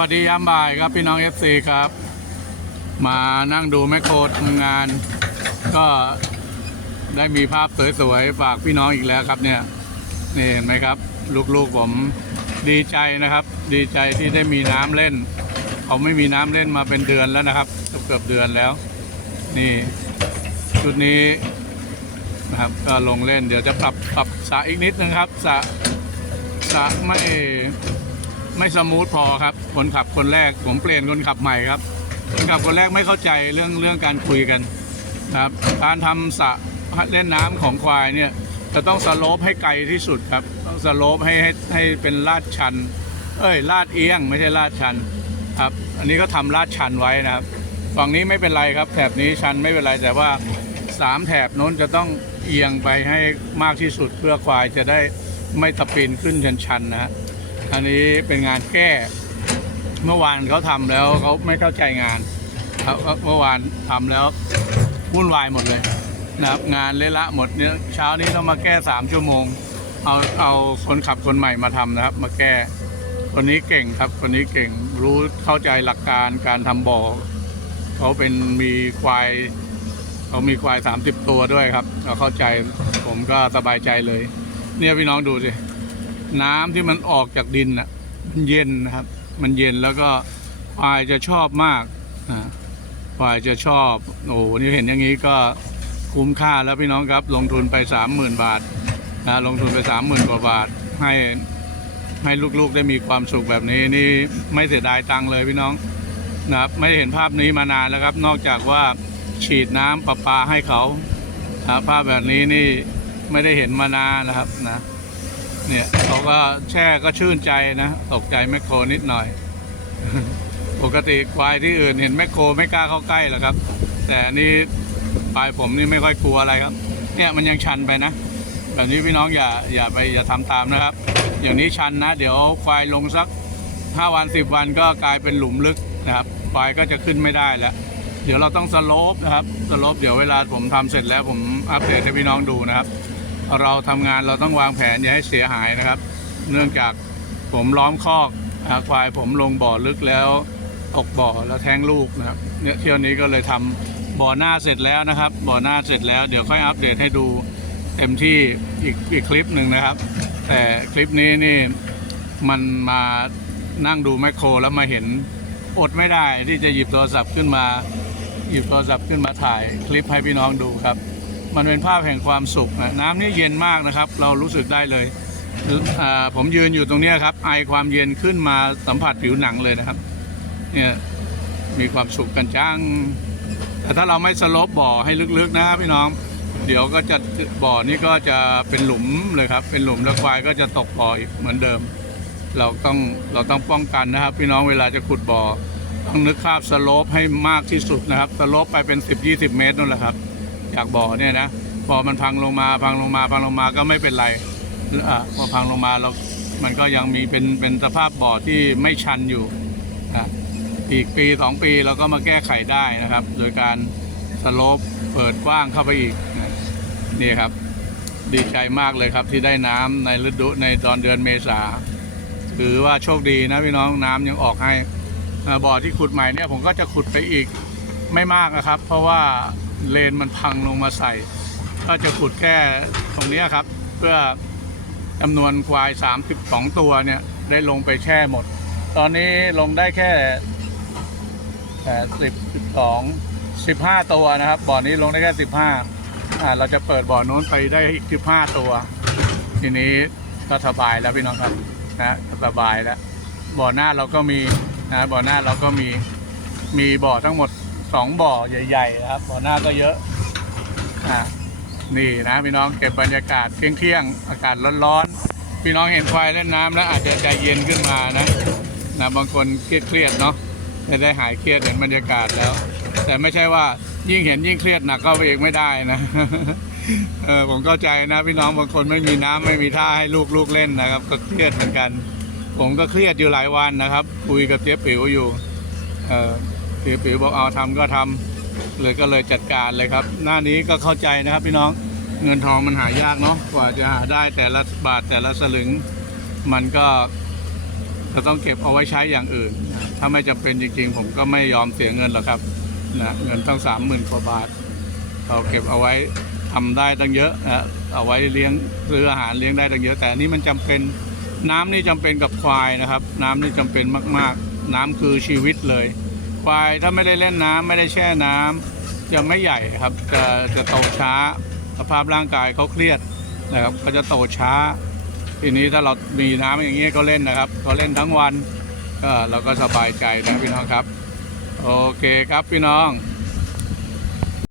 วัสดียามบ่ายครับพี่น้อง FC ครับ มานั่งดูแมคโครทำงาน ก็ได้มีภาพสวยๆฝากพี่น้องอีกแล้วครับเนี่ยนี่เห็นไหมครับ ลูกๆผมดีใจนะครับ ดีใจที่ได้มีน้ำเล่นเขาไม่มีน้ำเล่นมาเป็นเดือนแล้วนะครับเกือบเดือนแล้ว นี่ชุดนี้นะครับ ก็ลงเล่นเดี๋ยวจะปรับปรับสระอีกนิดนึงครับสระสระไม่ ไม่สมูทพอครับ คนขับคนแรกผมเปลี่ยนคนขับใหม่ครับ คนขับคนแรกไม่เข้าใจเรื่องเรื่องการคุยกันนะครับการทำสะเล่นน้ำของควายเนี่ยจะต้องสโลปให้ไกลที่สุดครับต้องสโลปให้ให้ให้เป็นลาดชัน เอ้ยลาดเอียงไม่ใช่ลาดชันครับอันนี้ก็ทำลาดชันไว้นะครับฝั่งนี้ไม่เป็นไรครับ แถบนี้ชันไม่เป็นไรแต่ว่าสามแถบโน้นจะต้องเอียงไปให้มากที่สุดเพื่อควายจะได้ไม่ตะปีนขึ้นชันๆนะฮะ อันนี้เป็นงานแก้ เมื่อวานเขาทำแล้วเขาไม่เข้าใจงานเขาเขาเมื่อวานทำแล้ววุ่นวายหมดเลยนะครับงานเละละหมดเนี่ยเช้านี้ต้องมาแก้สามชั่วโมง เอาเอาคนขับคนใหม่มาทำนะครับ มาแก้คนนี้เก่งครับคนนี้เก่งรู้เข้าใจหลักการการทำบ่อเขาเป็นมีควายเขามีควายสามสิบตัวด้วยครับเราเข้าใจผมก็สบายใจเลย เนี่ยพี่น้องดูสิ น้ำที่มันออกจากดินอะมันเย็นนะครับ มันเย็นแล้วก็ควายจะชอบมากอ่าควายจะชอบ โอ้นี่เห็นอย่างนี้ก็คุ้มค่าแล้วพี่น้องครับ ลงทุนไปสามหมื่นบาทนะลงทุนไปสามหมื่นกว่าบาท ให้ให้ลูกๆได้มีความสุขแบบนี้นี่ไม่เสียดายตังค์เลยพี่น้องนะครับไม่เห็นภาพนี้มานานแล้วครับ นอกจากว่าฉีดน้ำประปาให้เขาภาพแบบนี้นี่ไม่ได้เห็นมานานนะครับนะ เนี่ยเขาก็แช่ก็ชื่นใจนะตกใจแมคโครนิดหน่อย ปกติควายที่อื่นเห็นแมคโครไม่กล้าเข้าใกล้หรอกครับ แต่นนี้ควายผมนี่ไม่ค่อยกลัวอะไรครับ เนี่ยมันยังชันไปนะแบบนี้พี่น้องอย่าอย่าไปอย่าทำตามนะครับ อย่างนี้ชันนะ เดี๋ยวควายลงสักห้าวันสิบวันก็กลายเป็นหลุมลึกนะครับควายก็จะขึ้นไม่ได้แล้ว เดี๋ยวเราต้องสโลปนะครับสโลปเดี๋ยวเวลาผมทำเสร็จแล้วผมอัปเดตให้พี่น้องดูนะครับ เราทำงานเราต้องวางแผนอย่าให้เสียหายนะครับ เนื่องจากผมล้อมคอกควายผมลงบ่อลึกแล้วตกบ่อแล้วแท้งลูกนะครับเนี่ยเที่ยวนี้ก็เลยทำบ่อหน้าเสร็จแล้วนะครับ บ่อหน้าเสร็จแล้วเดี๋ยวค่อยอัปเดตให้ดูเต็มที่อีกอีกคลิปหนึ่งนะครับ แต่คลิปนี้นี่มันมานั่งดูแมคโครแล้วมาเห็นอดไม่ได้ที่จะหยิบโทรศัพท์ขึ้นมา หยิบโทรศัพท์ขึ้นมาถ่ายคลิปให้พี่น้องดูครับ มันเป็นภาพแห่งความสุขนะน้ำนี่เย็นมากนะครับ เรารู้สึกได้เลยผมยืนอยู่ตรงนี้ครับ ไอความเย็นขึ้นมาสัมผัสผิวหนังเลยนะครับ เนี่ยมีความสุขกันจังแต่ถ้าเราไม่สลบบ่อให้ลึกๆนะพี่น้อง เดี๋ยวก็จะบ่อนี้ก็จะเป็นหลุมเลยครับ เป็นหลุมแล้วควายก็จะตกบ่ออีกเหมือนเดิม เราต้องเราต้องป้องกันนะครับ พี่น้องเวลาจะขุดบ่อต้องนึกภาพสลปให้มากที่สุดนะครับสลปไปเป็น 10-20 เมตรนั่นแหละครับ จากบ่อเนี่ยนะบ่อมันพังลงมาพังลงมาพังลงมาก็ไม่เป็นไรอ่าพอพังลงมาเรา มันก็ยังมีเป็นเป็นสภาพบ่อที่ไม่ชันอยู่อะอีกปีสองปีเราก็มาแก้ไขได้นะครับ โดยการสโลปเปิดกว้างเข้าไปอีกนี่ครับ ดีใจมากเลยครับที่ได้น้ำในฤดูในตอนเดือนเมษาถือว่าโชคดีนะพี่น้องน้ำยังออกให้บ่อที่ขุดใหม่เนี่ยผมก็จะขุดไปอีกไม่มากนะครับ เพราะว่า เลนมันพังลงมาใส่ ก็จะขุดแค่ตรงนี้ครับ เพื่อจำนวนควาย 32 ตัวเนี่ยได้ลงไปแช่หมด ตอนนี้ลงได้แค่แปดสิบสิบสองสิบห้าตัวนะครับ บ่อนี้ลงได้แค่สิบห้าอ่าเราจะเปิดบ่อโน้นไปได้อีกสิบห้าตัว ทีนี้ก็สบายแล้วพี่น้องครับนะสบายแล้ว บ่อหน้าเราก็มีนะบ่อหน้าเราก็มีมีบ่อทั้งหมด สองบ่อใหญ่ๆนะครับบ่อหน้าก็เยอะอ่านี่นะพี่น้องเก็บบรรยากาศเที่ยงๆอากาศร้อนๆพี่น้องเห็นควายเล่นน้ำแล้วอาจจะใจเย็นขึ้นมานะนะบางคนเครียดๆเนาะจะได้หายเครียดเห็นบรรยากาศแล้ว แต่ไม่ใช่ว่ายิ่งเห็นยิ่งเครียดหนักเข้าไปเองไม่ได้นะเออผมเข้าใจนะพี่น้องบางคนไม่มีน้ำไม่มีท่าให้ลูกลูกเล่นนะครับ ก็เครียดเหมือนกัน ผมก็เครียดอยู่หลายวันนะครับ คุยกับเจ๊ปิ๋วอยู่ เออ ผิวบอกเอาทำก็ทำเลยก็เลยจัดการเลยครับ หน้านี้ก็เข้าใจนะครับพี่น้องเงินทองมันหายากเนาะกว่าจะหาได้แต่ละบาทแต่ละสลึง มันก็จะต้องเก็บเอาไว้ใช้อย่างอื่น ถ้าไม่จำเป็นจริงๆ ผมก็ไม่ยอมเสียเงินหรอกครับนะเงินตั้งสามหมื่นกว่าบาทเราเก็บเอาไว้ทำได้ตั้งเยอะนะเอาไว้เลี้ยงซื้ออาหารเลี้ยงได้ตั้งเยอะ แต่อันนี้มันจำเป็นน้ำนี่จำเป็นกับควายนะครับ น้ำนี่จำเป็นมากๆ น้ำคือชีวิตเลย ควายถ้าไม่ได้เล่นน้ำไม่ได้แช่น้ำจะไม่ใหญ่ครับจะจะโตช้า สภาพร่างกายเขาเครียดนะครับก็จะโตช้า ทีนี้ถ้าเรามีน้ำอย่างเงี้ยก็เล่นนะครับก็เล่นทั้งวันก็เราก็สบายใจนะพี่น้องครับ โอเคครับพี่น้อง